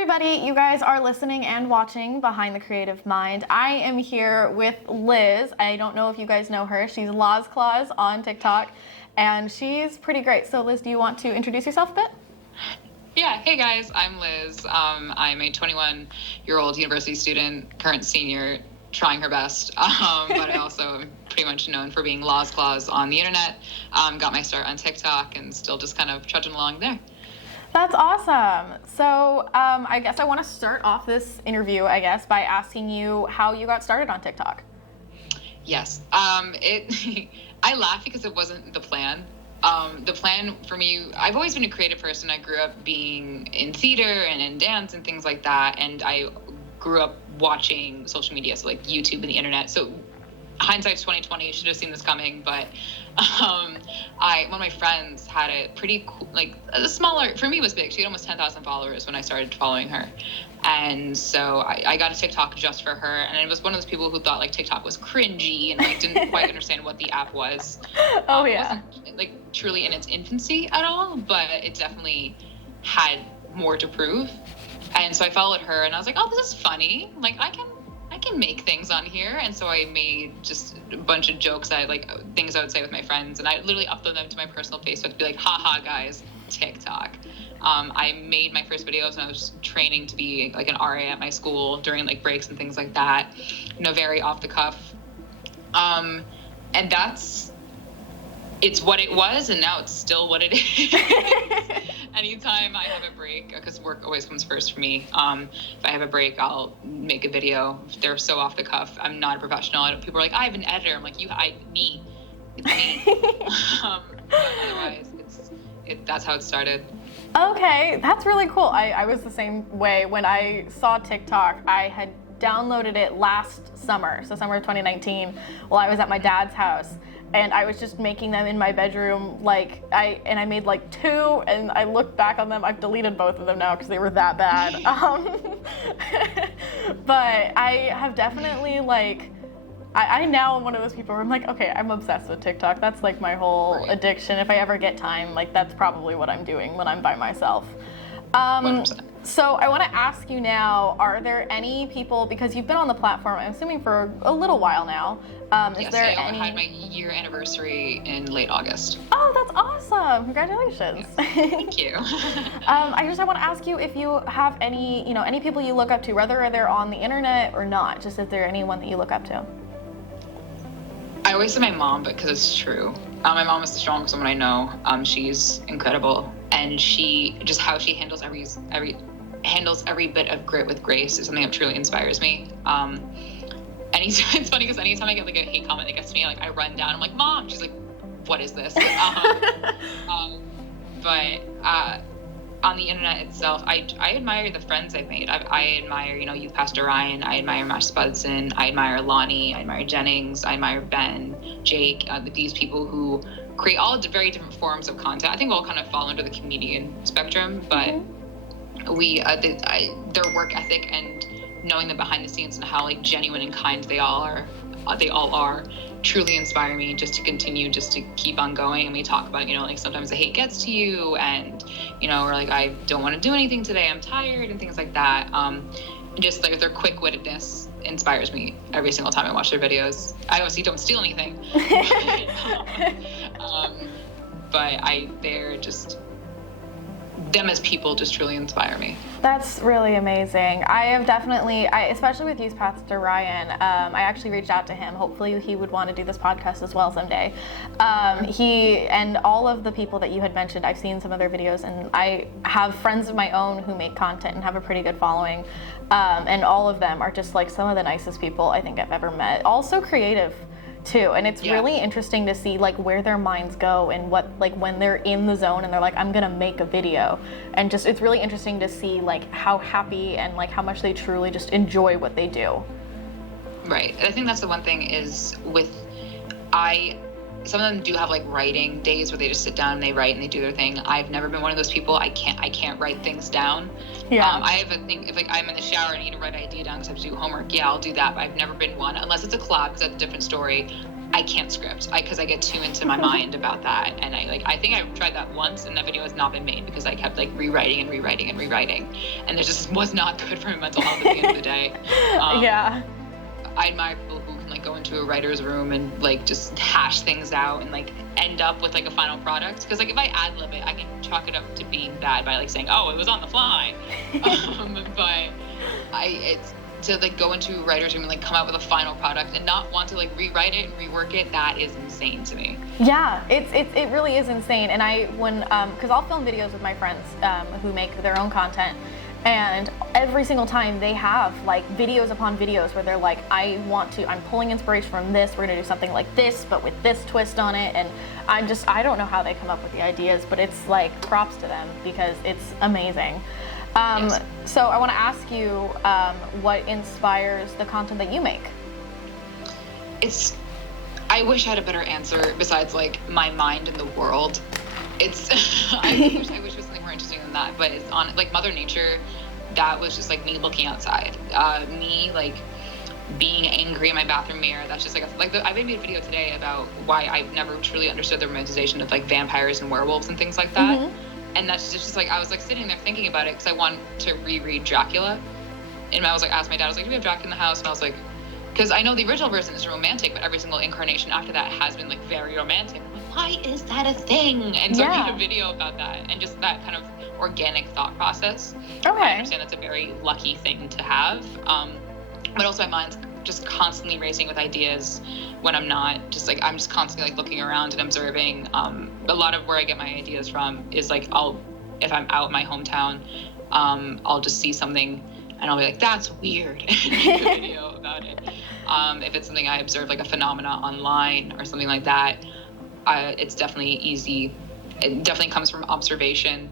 everybody, you guys are listening and watching Behind the Creative Mind. I am here with Liz. I don't know if you guys know her. She's lozclaws on TikTok, and she's pretty great. So Liz, do you want to introduce yourself a bit? Yeah, hey guys, I'm Liz. I'm a 21-year-old university student, current senior, trying her best, but I also am pretty much known for being lozclaws on the internet. Got my start on TikTok and still just kind of trudging along there. That's awesome. So I guess I want to start off this interview, by asking you how you got started on TikTok. Yes. I laugh because it wasn't the plan. The plan for me, I've always been a creative person. I grew up being in theater and in dance and things like that. And I grew up watching social media, so like YouTube and the internet. So hindsight's 2020, you should have seen this coming. But one of my friends had a pretty cool, like a smaller, for me it was big. She had almost 10,000 followers when I started following her. And so I got a TikTok just for her. And it was one of those people who thought like TikTok was cringy and like didn't quite understand what the app was. Oh yeah. It wasn't like truly in its infancy at all, but it definitely had more to prove. And so I followed her and I was like, oh, this is funny. Like I can make things on here. And so I made just a bunch of jokes, things I would say with my friends. And I literally upload them to my personal Facebook to be like, haha guys, TikTok. I made my first videos when I was training to be like an RA at my school during like breaks and things like that, very off the cuff. And it's what it was, and now it's still what it is. Anytime I have a break, because work always comes first for me, if I have a break, I'll make a video. If they're so off the cuff, I'm not a professional. People are like, I have an editor. I'm like, it's me. But otherwise, that's how it started. Okay, that's really cool. I was the same way. When I saw TikTok, I had downloaded it last summer, so summer of 2019, while I was at my dad's house. And I was just making them in my bedroom, I made like 2, and I looked back on them. I've deleted both of them now because they were that bad. But I have definitely I now am one of those people where I'm like, okay, I'm obsessed with TikTok. That's like my whole addiction. If I ever get time, that's probably what I'm doing when I'm by myself. 100%. So I want to ask you now, are there any people, because you've been on the platform, I'm assuming for a little while now, yes, I had my year anniversary in late August. Oh, that's awesome. Congratulations. Yeah. Thank you. I want to ask you if you have any people you look up to, whether they're on the internet or not, just if there anyone that you look up to. I always say my mom, because it's true. My mom is the strongest woman I know. She's incredible. And how she handles every bit of grit with grace is something that truly inspires me. It's funny because anytime I get like a hate comment that gets to me, I run down. I'm like, Mom. She's like, what is this? But on the internet itself, I admire the friends I've made. I admire, Youth Pastor Ryan. I admire Mash Spudson. I admire Lonnie. I admire Jennings. I admire Ben, Jake. These people who create all very different forms of content. I think we all kind of fall under the comedian spectrum, but their work ethic and knowing them behind the scenes and how genuine and kind they all are truly inspire me just to continue, just to keep on going. And we talk about, sometimes the hate gets to you and, or I don't want to do anything today, I'm tired and things like that. Just their quick-wittedness inspires me every single time I watch their videos. I obviously don't steal anything, but they're just, them as people just truly inspire me. That's really amazing. I have definitely, especially with Youth Pastor Ryan, I actually reached out to him. Hopefully he would want to do this podcast as well someday. He and all of the people that you had mentioned, I've seen some of their videos, and I have friends of my own who make content and have a pretty good following. And all of them are just some of the nicest people I think I've ever met. Also creative too, and it's really interesting to see where their minds go and what when they're in the zone and they're I'm gonna make a video, and just it's really interesting to see how happy and how much they truly just enjoy what they do. Right. I think that's the one thing is some of them do have writing days where they just sit down and they write and they do their thing. I've never been one of those people. I can't write things down. Yeah. I have a thing, if I'm in the shower and I need to write an idea down because I have to do homework, I'll do that. But I've never been one, unless it's a collab, because that's a different story. I can't script because I get too into my mind about that. And I think I tried that once and that video has not been made because I kept like rewriting and rewriting and rewriting. And it just was not good for my mental health at the end of the day. Yeah. I admire people who can like go into a writer's room and like just hash things out and like end up with like a final product. Because like if I ad lib it, I can chalk it up to being bad by like saying, oh, it was on the fly. But it's to like go into a writer's room and like come out with a final product and not want to like rewrite it and rework it, that is insane to me. Yeah, it really is insane. And because I'll film videos with my friends who make their own content, and every single time they have like videos upon videos where they're like, I'm pulling inspiration from this, we're gonna do something like this, but with this twist on it. And I don't know how they come up with the ideas, but it's like props to them because it's amazing. Yes. So I want to ask you what inspires the content that you make? I wish I had a better answer besides like my mind and the world. I wish it was something more interesting than that, but it's on like Mother Nature. That was just like me looking outside, me like being angry in my bathroom mirror. That's just like I made a video today about why I've never truly understood the romanticization of like vampires and werewolves and things like that. Mm-hmm. And that's just like, I was like sitting there thinking about it because I wanted to reread Dracula. And I was like, asked my dad, I was like, do we have Dracula in the house? And I was like, because I know the original version is romantic, but every single incarnation after that has been like very romantic. I'm like, why is that a thing? And so I made a video about that and just that kind of organic thought process. Okay. I understand that's a very lucky thing to have. But also my mind's just constantly racing with ideas when I'm not just like, I'm just constantly like looking around and observing. A lot of where I get my ideas from is like, if I'm out in my hometown, I'll just see something and I'll be like, that's weird, and make a video about it. If it's something I observe, like a phenomena online or something like that, it's definitely easy. It definitely comes from observation.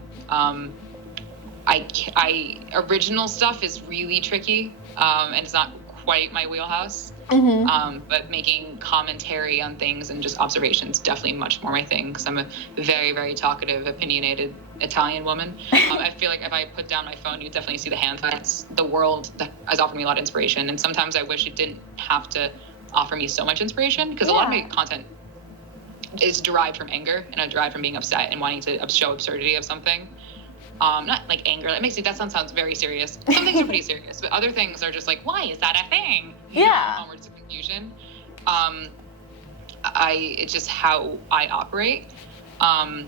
Original stuff is really tricky, and it's not quite my wheelhouse. Mm-hmm. But making commentary on things and just observations definitely much more my thing because I'm a very, very talkative, opinionated Italian woman. I feel like if I put down my phone, you'd definitely see the hand signs. The world has offered me a lot of inspiration, and sometimes I wish it didn't have to offer me so much inspiration because a lot of my content is derived from anger and derived from being upset and wanting to show absurdity of something. Not like anger. That sounds very serious. Some things are pretty serious, but other things are just like, why is that a thing? Onwards to confusion. It's just how I operate. My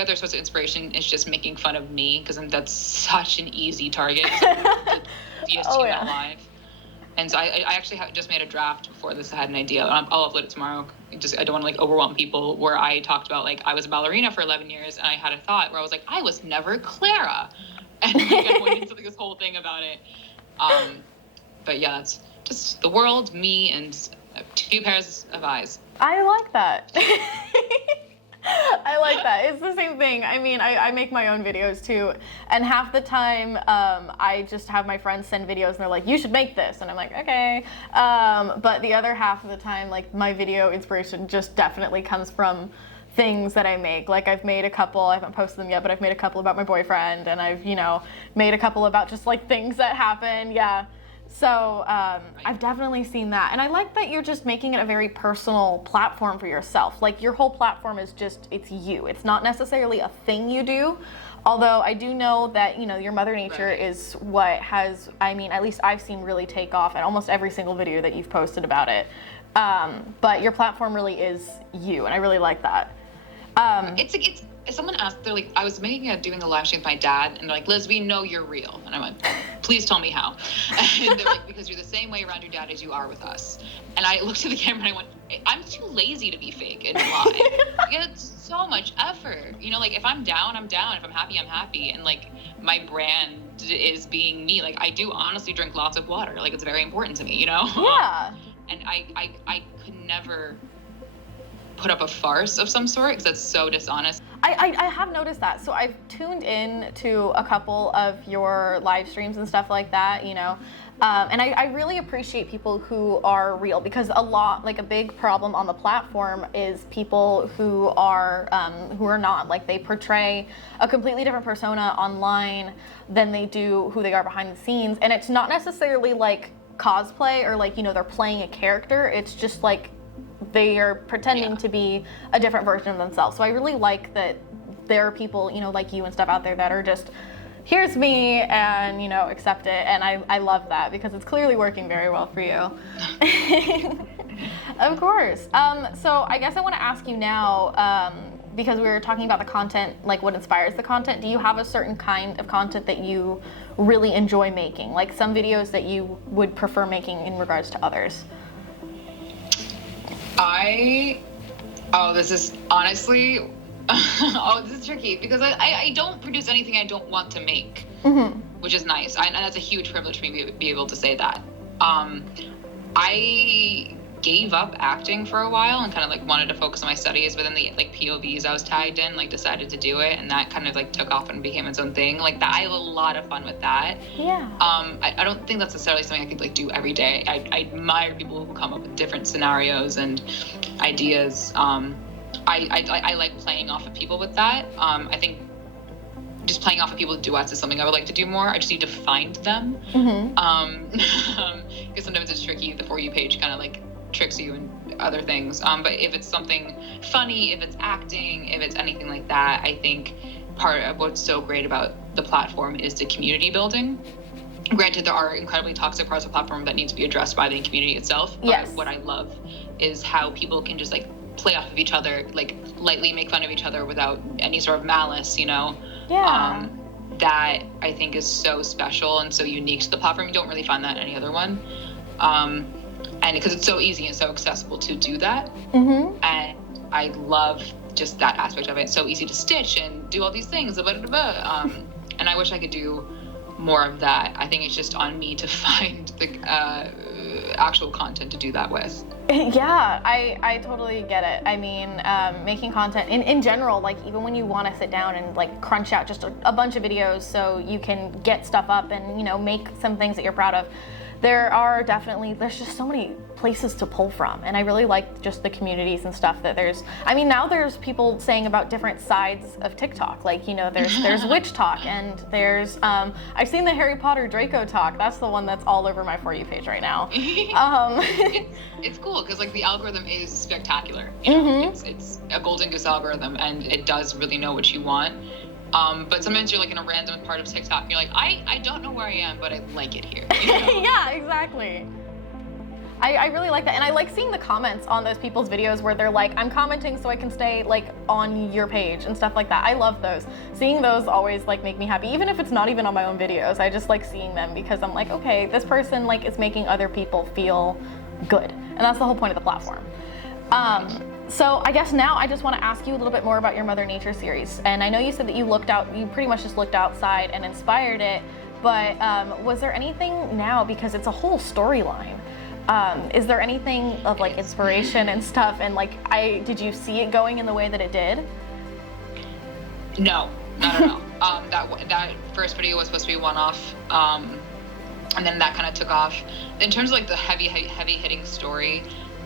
other source of inspiration is just making fun of me because that's such an easy target. The funniest human alive. And so I actually just made a draft before this. I had an idea. I'll upload it tomorrow. I don't want to like overwhelm people. Where I talked about like I was a ballerina for 11 years, and I had a thought where I was like, I was never Clara, and like, I went into like, this whole thing about it. But yeah, that's just the world, me, and 2 pairs of eyes. I like that. I like that. It's the same thing. I mean, I make my own videos too, and half the time I just have my friends send videos and they're like, you should make this, and I'm like, okay. But the other half of the time, like my video inspiration just definitely comes from things that I make. Like I've made a couple, I haven't posted them yet, but I've made a couple about my boyfriend, and I've, made a couple about just like things that happen. Yeah. So I've definitely seen that. And I like that you're just making it a very personal platform for yourself. Like your whole platform is just, it's you. It's not necessarily a thing you do. Although I do know that, your Mother Nature is what has, at least I've seen really take off in almost every single video that you've posted about it. But your platform really is you. And I really like that. If someone asked, they're like, I was doing a live stream with my dad, and they're like, Liz, we know you're real. And I went, please tell me how. And they're like, because you're the same way around your dad as you are with us. And I looked at the camera and I went, I'm too lazy to be fake and lie. It's so much effort. Like if I'm down, I'm down. If I'm happy, I'm happy. And like my brand is being me. Like I do honestly drink lots of water. Like it's very important to me, Yeah. And I could never put up a farce of some sort because that's so dishonest. I have noticed that. So I've tuned in to a couple of your live streams and stuff like that, and I really appreciate people who are real because a big problem on the platform is people who are not. Like they portray a completely different persona online than they do who they are behind the scenes, and it's not necessarily like cosplay or like, you know, they're playing a character. It's just like they are pretending to be a different version of themselves. So I really like that there are people, you know, like you and stuff out there that are just, here's me, and, you know, accept it. And I love that because it's clearly working very well for you. Of course. So I guess I want to ask you now, because we were talking about the content, like what inspires the content. Do you have a certain kind of content that you really enjoy making? Like some videos that you would prefer making in regards to others? This is honestly, this is tricky because I don't produce anything I don't want to make, which is nice. And that's a huge privilege for me to be able to say that. I gave up acting for a while and kind of like wanted to focus on my studies, but then the like POVs I was tagged in, like decided to do it, and that kind of like took off and became its own thing. Like that, I have a lot of fun with that. Yeah. I don't think that's necessarily something I could like do every day. I admire people who come up with different scenarios and ideas. I like playing off of people with that. I think just playing off of people's duets is something I would like to do more. I just need to find them. Because sometimes it's tricky. The For You page kind of like tricks you and other things. But if it's something funny, if it's acting, if it's anything like that, I think part of what's so great about the platform is the community building. Granted, there are incredibly toxic parts of the platform that need to be addressed by the community itself. But yes. What I love is how people can just like play off of each other, like lightly make fun of each other without any sort of malice, you know? Yeah. That I think is so special and so unique to the platform. You don't really find that in any other one. And because it's so easy and so accessible to do that. And I love just that aspect of it. It's so easy to stitch and do all these things. And I wish I could do more of that. I think it's just on me to find the actual content to do that with. Yeah, I totally get it. I mean, making content in general, like even when you want to sit down and like crunch out just a bunch of videos so you can get stuff up and, you know, make some things that you're proud of, there's just so many places to pull from. And I really like just the communities and stuff that now there's people saying about different sides of TikTok. Like, you know, there's witch talk, and there's, I've seen the Harry Potter Draco talk. That's the one that's all over my For You page right now. It's cool because like the algorithm is spectacular. You know? It's a golden goose algorithm, and it does really know what you want. But sometimes you're like in a random part of TikTok and you're like, I don't know where I am, but I like it here. You know? Yeah, exactly. I really like that. And I like seeing the comments on those people's videos where they're like, I'm commenting so I can stay like on your page and stuff like that. I love those. Seeing those always like make me happy, even if it's not even on my own videos. I just like seeing them because I'm like, okay, this person like is making other people feel good. And that's the whole point of the platform. So I guess now I just want to ask you a little bit more about your Mother Nature series. And I know you said that you pretty much just looked outside and inspired it, but was there anything now, because it's a whole storyline, is there anything of like inspiration and stuff, and like did you see it going in the way that it did? No, not at all. That first video was supposed to be one-off, and then that kind of took off. In terms of like the heavy hitting story,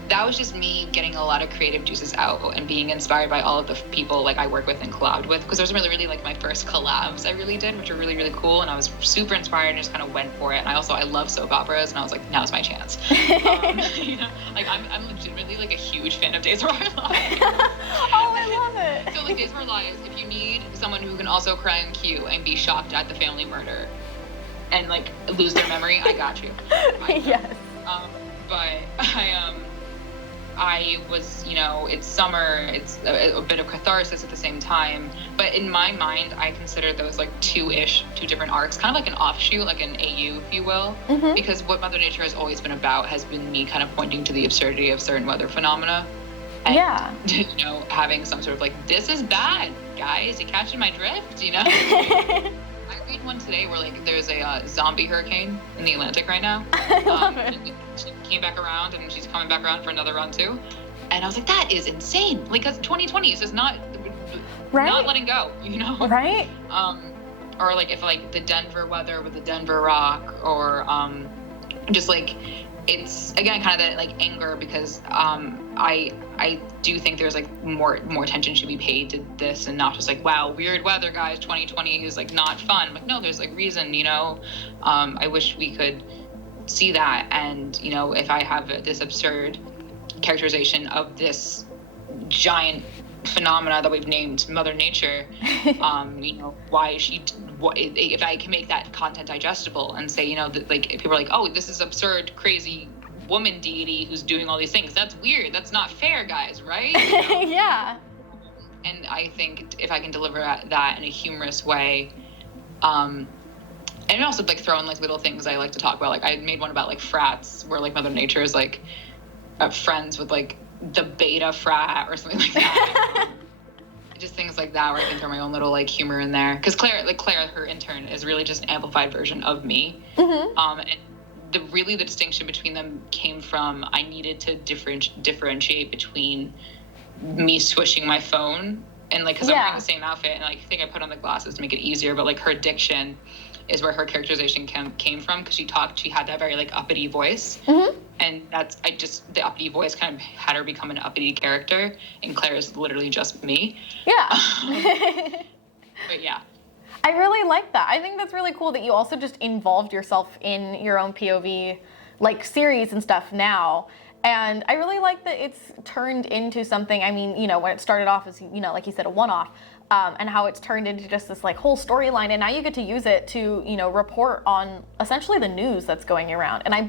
that was just me getting a lot of creative juices out and being inspired by all of the people like I work with and collabed with, because those were really like my first collabs I really did, which were really, really cool, and I was super inspired and just kind of went for it. And I love soap operas, and I was like, now's my chance. You know, like I'm legitimately like a huge fan of Days of Our Lives. Oh, I love it. So like Days of Our Lives, if you need someone who can also cry on cue and be shocked at the family murder and like lose their memory, I got you. Yes. But I was, you know, it's summer, it's a bit of catharsis at the same time, but in my mind, I consider those like two different arcs, kind of like an offshoot, like an AU, if you will, because what Mother Nature has always been about has been me kind of pointing to the absurdity of certain weather phenomena. And, you know, having some sort of like, this is bad, guys, you catching my drift, you know? I read one today where like there's a zombie hurricane in the Atlantic right now. I love it. She came back around, and she's coming back around for another run too. And I was like, that is insane. Like, because 2020 is just not letting go, you know? Right. Or like if like the Denver weather with the Denver rock, or just like, it's again kind of that like anger, because I do think there's like more attention should be paid to this, and not just like, wow, weird weather, guys, 2020 is like not fun. Like, no, there's like reason, you know. I wish we could see that, and you know, if I have this absurd characterization of this giant phenomena that we've named Mother Nature, you know, why is she? If I can make that content digestible and say, you know, that, like, if people are like, oh, this is absurd, crazy woman deity who's doing all these things. That's weird. That's not fair, guys, right? You know? Yeah. And I think if I can deliver that in a humorous way, and also like throw in like little things I like to talk about. Like I made one about like frats, where like Mother Nature is like friends with like the beta frat or something like that. Just things like that, where I can throw my own little like humor in there. Because Claire, her intern, is really just an amplified version of me. Mm-hmm. And the distinction between them came from I needed to differentiate between me swishing my phone and like, because I'm wearing the same outfit, and like I think I put on the glasses to make it easier, but like her diction is where her characterization came from, because she had that very like uppity voice. Mm-hmm. And the uppity voice kind of had her become an uppity character, and Claire is literally just me. Yeah. But yeah. I really like that. I think that's really cool that you also just involved yourself in your own POV, like, series and stuff now. And I really like that it's turned into something, I mean, you know, when it started off as, you know, like you said, a one-off, and how it's turned into just this, like, whole storyline, and now you get to use it to, you know, report on essentially the news that's going around. And I'm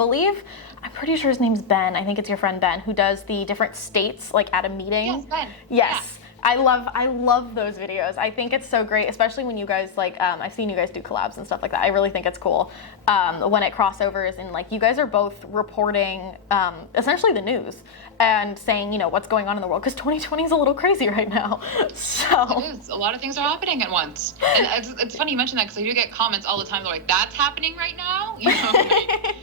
pretty sure his name's Ben, I think it's your friend Ben, who does the different states, like, at a meeting. Yes, Ben. Yes. Yeah. I love those videos. I think it's so great, especially when you guys, like, I've seen you guys do collabs and stuff like that. I really think it's cool when it crossovers, and, like, you guys are both reporting essentially the news and saying, you know, what's going on in the world, because 2020 is a little crazy right now. So it is. A lot of things are happening at once. And it's funny you mention that, because I do get comments all the time. They're like, that's happening right now? You know, like,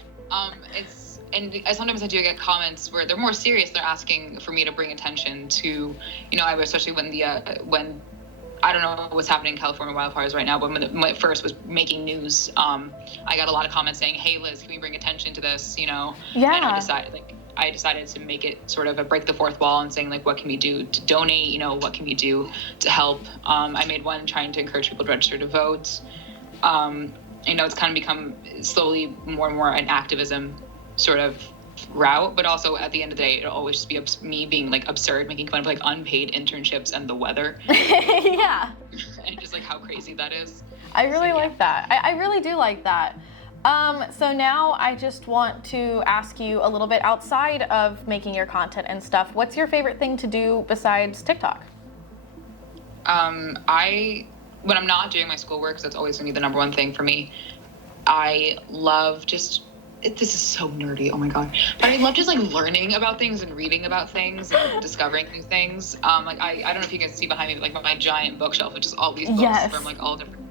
and sometimes I do get comments where they're more serious. They're asking for me to bring attention to, you know, especially when when I don't know what's happening in California wildfires right now, but when it first was making news, I got a lot of comments saying, "Hey, Liz, can we bring attention to this?" You know, yeah. And I decided to make it sort of a break the fourth wall and saying, like, what can we do to donate? You know, what can we do to help? I made one trying to encourage people to register to vote. You know, it's kind of become slowly more and more an activism sort of route, but also at the end of the day, it'll always just be me being like absurd, making fun of like unpaid internships and the weather. Yeah. And just like how crazy that is. I really like that. I really do like that. So now I just want to ask you a little bit outside of making your content and stuff. What's your favorite thing to do besides TikTok? When I'm not doing my schoolwork, because that's always gonna be the number one thing for me, I love this is so nerdy, oh my god, but I love just like learning about things and reading about things and discovering new things. Like I don't know if you can see behind me, like my giant bookshelf, which is all these books from like all different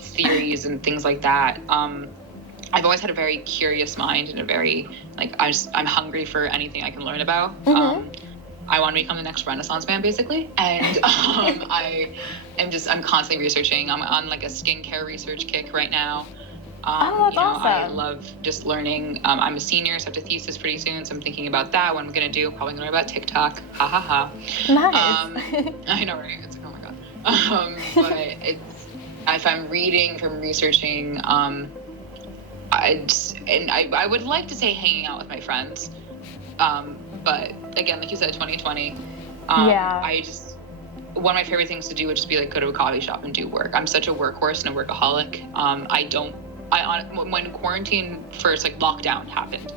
theories and things like that. I've always had a very curious mind, and a very like I'm hungry for anything I can learn about. Mm-hmm. I want to become the next Renaissance man, basically, and I'm constantly researching. I'm on like a skincare research kick right now. That's awesome. I love just learning. I'm a senior, so I have a thesis pretty soon, so I'm thinking about that. What I'm going to do, probably going to learn about TikTok. Ha ha ha. Nice. I know, right? It's like, oh my god. But if I'm reading, if I'm researching, I would like to say hanging out with my friends. But again, like you said, 2020. One of my favorite things to do would just be like go to a coffee shop and do work. I'm such a workhorse and a workaholic. When quarantine first, like lockdown happened,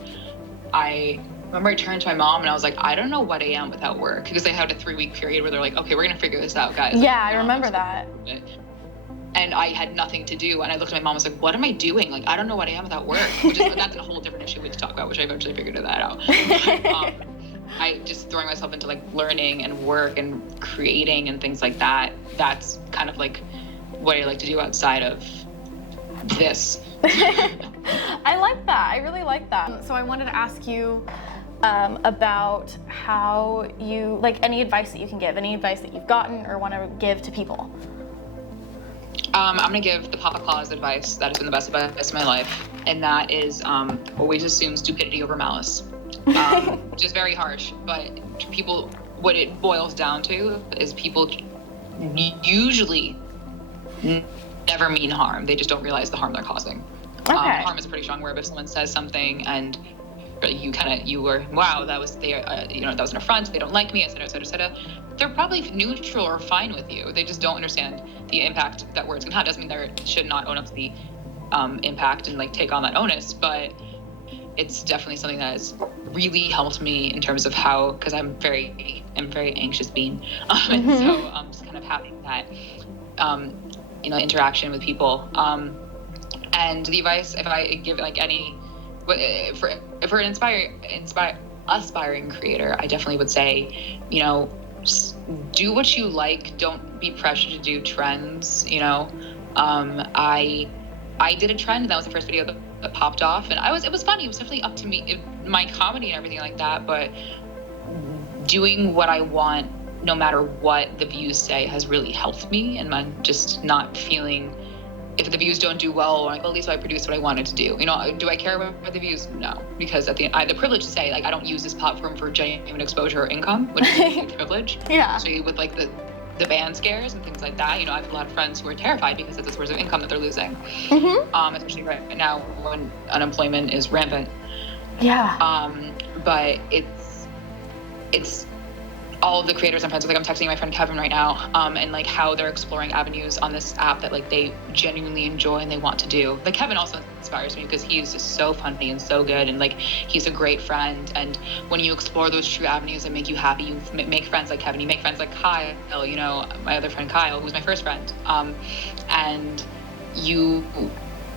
I remember I turned to my mom and I was like, I don't know what I am without work, because they had a 3-week period where they're like, okay, we're gonna figure this out, guys. Yeah, I remember that. And I had nothing to do, and I looked at my mom and was like, what am I doing? Like, I don't know what I am without work. That's a whole different issue we could talk about, which I eventually figured that out. I just throwing myself into like learning and work and creating and things like that. That's kind of like what I like to do outside of this. I like that. I really like that. So I wanted to ask you about how you, like, any advice that you can give, any advice that you've gotten or want to give to people. I'm going to give the lozclaws advice that has been the best advice of my life, and that is always assume stupidity over malice. Which is very harsh, but people, what it boils down to is people usually never mean harm. They just don't realize the harm they're causing. Okay. Harm is a pretty strong word, but if someone says something and you were, wow, that was that was an affront, they don't like me, et cetera, et cetera, et cetera, they're probably neutral or fine with you. They just don't understand the impact that words can have. Doesn't mean they should not own up to the impact and like take on that onus, but it's definitely something that has really helped me in terms of how, because I'm very anxious being, and so just kind of having that interaction with people, and the advice, if I give like any, for an aspiring creator, I definitely would say, do what you like. Don't be pressured to do trends. I did a trend, and that was the first video that popped off, and it was funny. It was definitely up to me, my comedy and everything like that, but doing what I want, no matter what the views say, has really helped me, and I'm just not feeling, if the views don't do well, like, well, at least I produced what I wanted to do. Do I care about the views? No, because I have the privilege to say, like, I don't use this platform for genuine exposure or income, which is a huge privilege. Yeah. Especially with like the ban scares and things like that. I have a lot of friends who are terrified because it's a source of income that they're losing. Especially right now when unemployment is rampant. Yeah. But it's all of the creators I'm friends with. Like, I'm texting my friend Kevin right now, and like how they're exploring avenues on this app that like they genuinely enjoy and they want to do. Like, Kevin also inspires me because he's just so funny and so good, and like he's a great friend. And when you explore those true avenues that make you happy, you make friends like Kevin. You make friends like Kyle, my other friend Kyle, who's my first friend, and you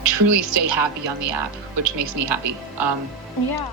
truly stay happy on the app, which makes me happy. Yeah.